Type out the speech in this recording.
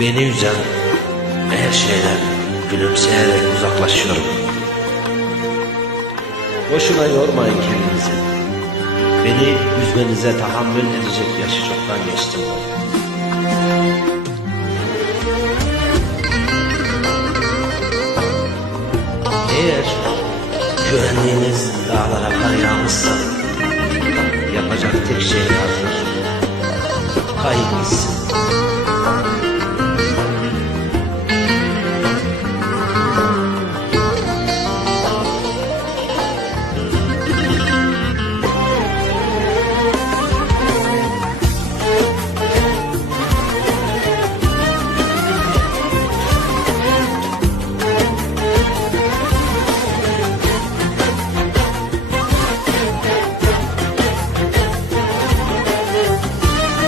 Beni üzen her şeyden gülümseyerek uzaklaşıyorum. Boşuna yormayın kendinizi. Beni üzmenize tahammül edecek yaşı çoktan geçtim. Eğer güvenliğiniz dağlara kar yağmışsa yapacak tek şey 嗨。